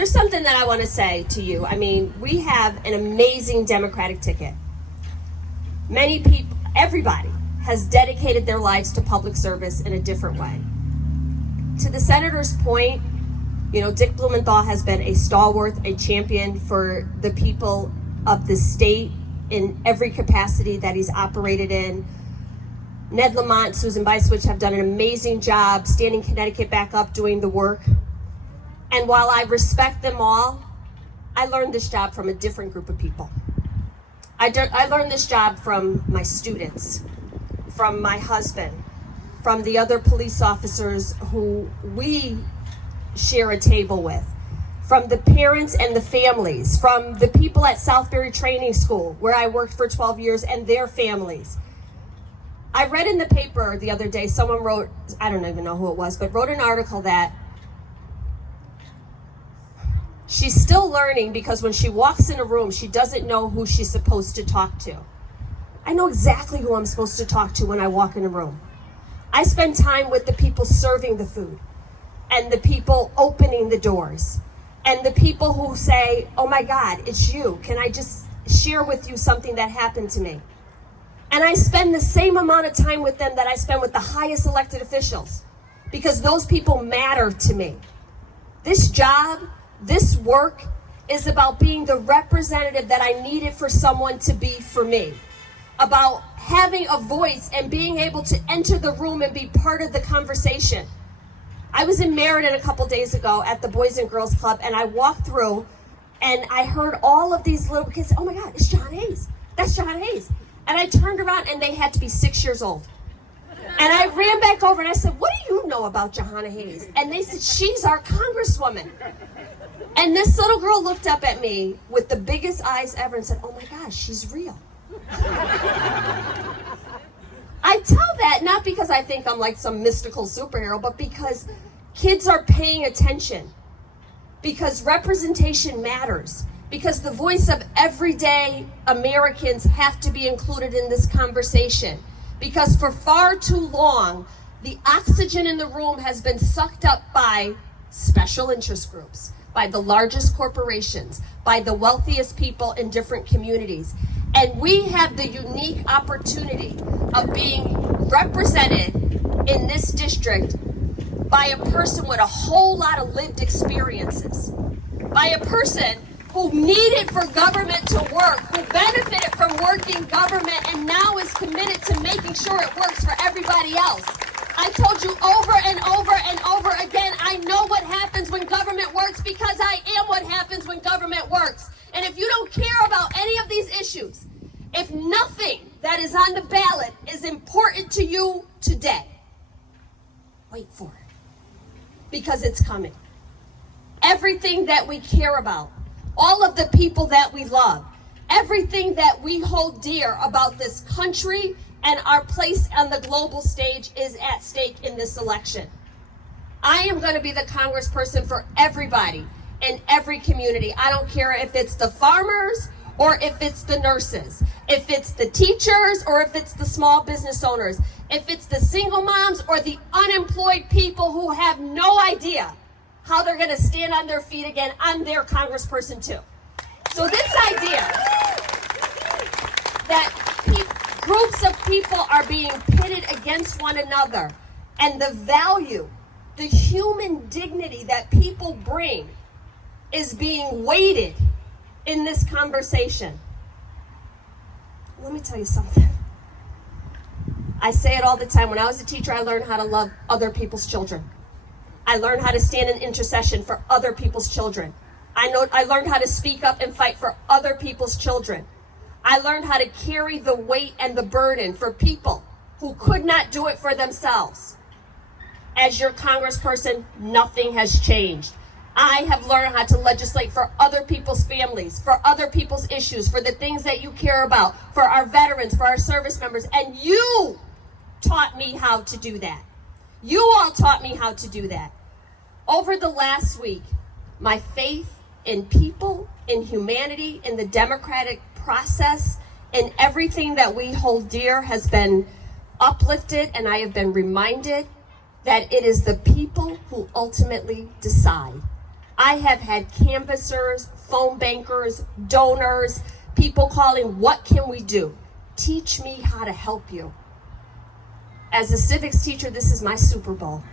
there's something that I want to say to you. I mean, we have an amazing Democratic ticket. Many people, everybody has dedicated their lives to public service in a different way. To the senator's point, you know, Dick Blumenthal has been a stalwart, a champion for the people of the state in every capacity that he's operated in. Ned Lamont, Susan Bicewicz have done an amazing job standing Connecticut back up, doing the work. And while I respect them all, I learned this job from a different group of people. I learned this job from my students, from my husband, from the other police officers who we share a table with, from the parents and the families, from the people at Southbury Training School, where I worked for 12 years, and their families. I read in the paper the other day, someone wrote, I don't even know who it was, but wrote an article that she's still learning because when she walks in a room, she doesn't know who she's supposed to talk to. I know exactly who I'm supposed to talk to when I walk in a room. I spend time with the people serving the food, and the people opening the doors, and the people who say, oh my God, it's you. Can I just share with you something that happened to me? And I spend the same amount of time with them that I spend with the highest elected officials, because those people matter to me. This job, this work is about being the representative that I needed for someone to be for me, about having a voice and being able to enter the room and be part of the conversation. I was in Meriden a couple days ago at the Boys and Girls Club, and I walked through and I heard all of these little kids say, oh my God, it's Jahana Hayes. That's Jahana Hayes. And I turned around and they had to be 6 years old. And I ran back over and I said, what do you know about Jahana Hayes? And they said, she's our Congresswoman. And this little girl looked up at me with the biggest eyes ever and said, oh my gosh, she's real. I tell that not because I think I'm like some mystical superhero, but because kids are paying attention, because representation matters, because the voice of everyday Americans have to be included in this conversation, because for far too long, the oxygen in the room has been sucked up by special interest groups, by the largest corporations, by the wealthiest people in different communities. And we have the unique opportunity of being represented in this district by a person with a whole lot of lived experiences, by a person who needed for government to work, who benefited from working government and now is committed to making sure it works for everybody else. I told you over and over and over again, I know what happens when government works because I am what happens when government works. And if you don't care about any of these issues, if nothing that is on the ballot is important to you today, wait for it, because it's coming. Everything that we care about, all of the people that we love, everything that we hold dear about this country and our place on the global stage is at stake in this election. I am going to be the congressperson for everybody in every community. I don't care if it's the farmers or if it's the nurses, if it's the teachers or if it's the small business owners, if it's the single moms or the unemployed people who have no idea how they're going to stand on their feet again. I'm their congressperson too. So this idea that groups of people are being pitted against one another, and the value, the human dignity that people bring is being weighted in this conversation. Let me tell you something. I say it all the time. When I was a teacher, I learned how to love other people's children. I learned how to stand in intercession for other people's children. I learned how to speak up and fight for other people's children. I learned how to carry the weight and the burden for people who could not do it for themselves. As your congressperson, nothing has changed. I have learned how to legislate for other people's families, for other people's issues, for the things that you care about, for our veterans, for our service members, and you taught me how to do that. You all taught me how to do that. Over the last week, my faith in people, in humanity, in the democratic process, in everything that we hold dear has been uplifted, and I have been reminded that it is the people who ultimately decide. I have had canvassers, phone bankers, donors, people calling, what can we do? Teach me how to help you. As a civics teacher, this is my Super Bowl.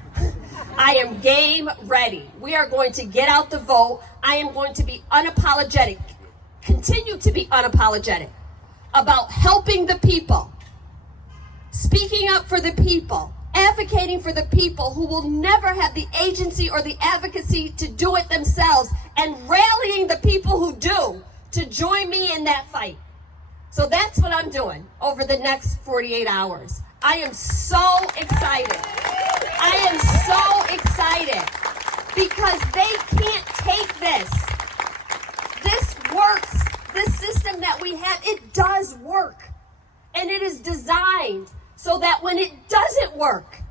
I am game ready. We are going to get out the vote. I am going to be unapologetic, continue to be unapologetic about helping the people, speaking up for the people, advocating for the people who will never have the agency or the advocacy to do it themselves, and rallying the people who do to join me in that fight. So that's what I'm doing over the next 48 hours. I am so excited. I am so excited because they can't take this. This works. This system that we have, it does work. And it is designed so that when it doesn't work,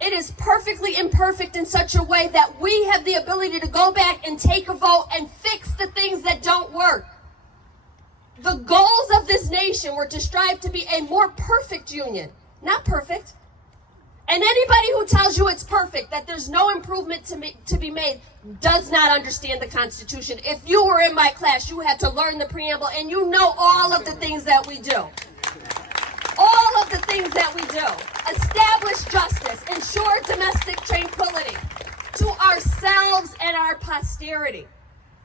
it is perfectly imperfect in such a way that we have the ability to go back and take a vote and fix the things that don't work. The goals of this nation were to strive to be a more perfect union, not perfect. And anybody who tells you it's perfect, that there's no improvement to be made, does not understand the Constitution. If you were in my class, you had to learn the preamble, and you know all of the things that we do. All of the things that we do. Establish justice, ensure domestic tranquility to ourselves and our posterity.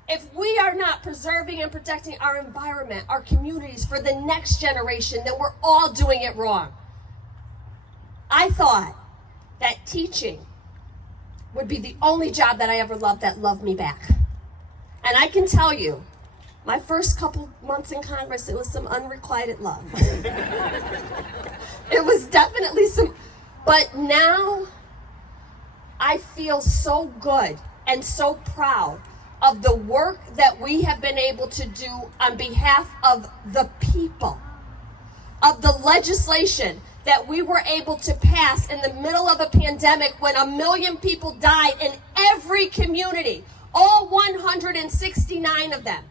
If we are not preserving and protecting our environment, our communities for the next generation, then we're all doing it wrong. I thought that teaching would be the only job that I ever loved that loved me back. And I can tell you, my first couple months in Congress, it was some unrequited love. It was definitely some, but now I feel so good and so proud of the work that we have been able to do on behalf of the people, of the legislation that we were able to pass in the middle of a pandemic when 1 million people died in every community, all 169 of them.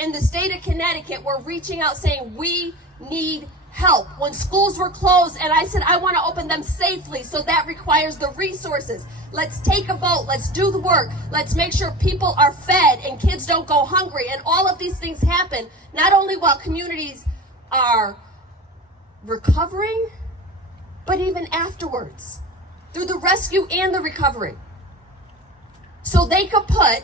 In the state of Connecticut, were reaching out saying, we need help. When schools were closed, and I said, I want to open them safely, so that requires the resources. Let's take a vote. Let's do the work. Let's make sure people are fed and kids don't go hungry. And all of these things happen, not only while communities are recovering, but even afterwards, through the rescue and the recovery. So they could put,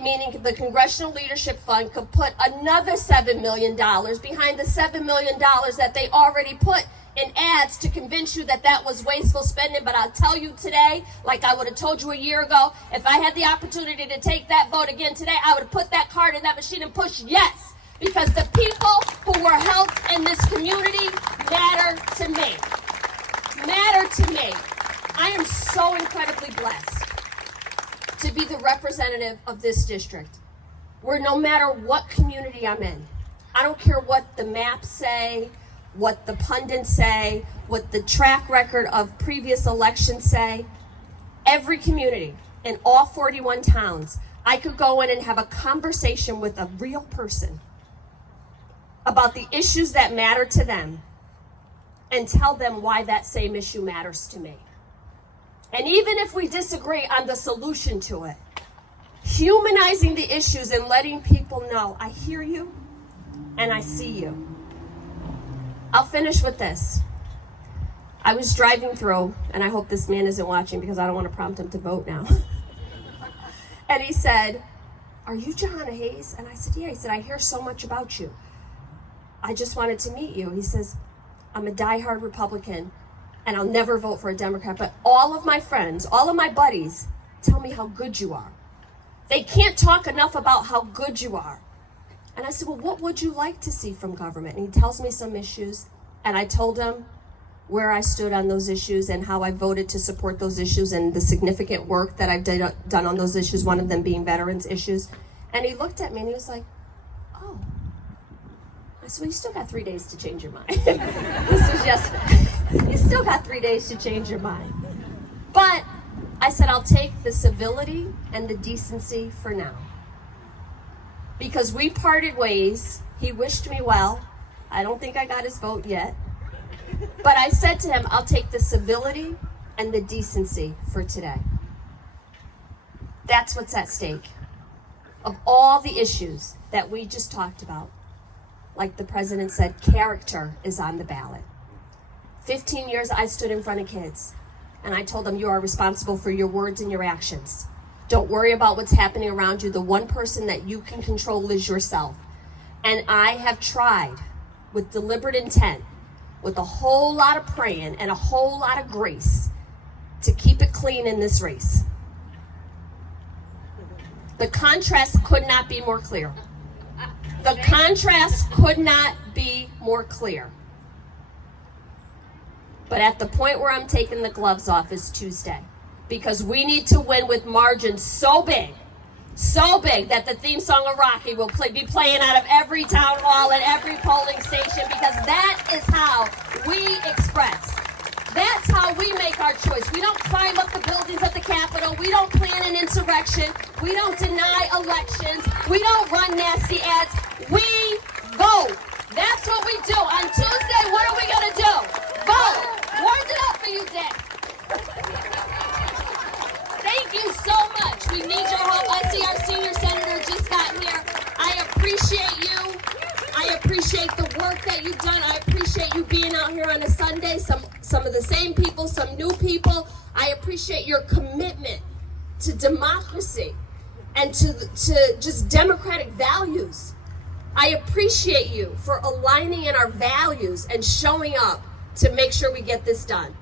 meaning the Congressional Leadership Fund, could put another $7 million behind the $7 million that they already put in ads to convince you that that was wasteful spending. But I'll tell you today, like I would have told you a year ago, if I had the opportunity to take that vote again today, I would have put that card in that machine and pushed yes. Because the people who were helped in this community matter to me. Matter to me. I am so incredibly blessed to be the representative of this district, where no matter what community I'm in, I don't care what the maps say, what the pundits say, what the track record of previous elections say, every community in all 41 towns, I could go in and have a conversation with a real person about the issues that matter to them and tell them why that same issue matters to me. And even if we disagree on the solution to it, humanizing the issues and letting people know, I hear you and I see you. I'll finish with this. I was driving through, and I hope this man isn't watching because I don't want to prompt him to vote now. And he said, are you Jahana Hayes? And I said, yeah. He said, I hear so much about you. I just wanted to meet you. He says, I'm a diehard Republican and I'll never vote for a Democrat, but all of my friends, all of my buddies tell me how good you are. They can't talk enough about how good you are. And I said, well, what would you like to see from government? And he tells me some issues, and I told him where I stood on those issues and how I voted to support those issues and the significant work that I've done on those issues, one of them being veterans issues. And he looked at me and he was like, oh. I said, well, you still got 3 days to change your mind. This was yesterday. You still got 3 days to change your mind. But I said, I'll take the civility and the decency for now. Because we parted ways. He wished me well. I don't think I got his vote yet. But I said to him, I'll take the civility and the decency for today. That's what's at stake. Of all the issues that we just talked about, like the president said, character is on the ballot. 15 years I stood in front of kids and I told them, you are responsible for your words and your actions. Don't worry about what's happening around you. The one person that you can control is yourself. And I have tried with deliberate intent, with a whole lot of praying and a whole lot of grace, to keep it clean in this race. The contrast could not be more clear. The contrast could not be more clear. But at the point where I'm taking the gloves off is Tuesday, because we need to win with margins so big that the theme song of Rocky will be playing out of every town hall and every polling station, because that is how we express. That's how we make our choice. We don't climb up the buildings at the Capitol. We don't plan an insurrection. We don't deny elections. We don't run nasty ads. We vote. That's what we do. On Tuesday, what are we going to do? Vote. Warmed it up for you, Dick. Thank you so much. We need your help. I see our senior senator just got here. I appreciate you. I appreciate the work that you've done. I appreciate you being out here on a Sunday. Some of the same people, some new people. I appreciate your commitment to democracy and to just democratic values. I appreciate you for aligning in our values and showing up to make sure we get this done.